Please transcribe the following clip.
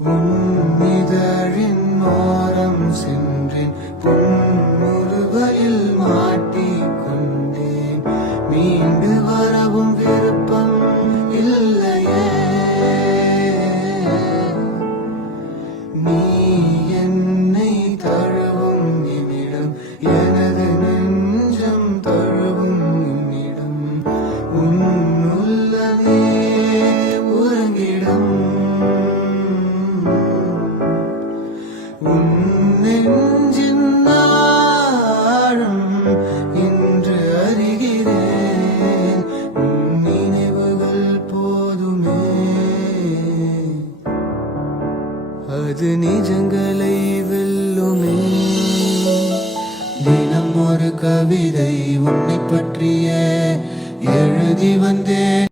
உன்னிதழின் ஓரம் சென்றேன், பொன்முறுவலில் மாட்டிக்கொண்டேன். மீண்டு வரவும் விருப்பம் இல்லையே. நீ என்னை தழுவும் நிமிடம், எனது நெஞ்சம் தழுவும் நிமிடம், உன்னுள்ளமே உறங்கிடும். உன் நெஞ்சின் ஆழம் இன்று அறிகிறேன், உன் நினைவுகள் போதுமே. அது நிஜங்களை வெல்லுமே. தினம் ஒரு கவிதை உன்னை பற்றிய எழுதி வந்தேன்.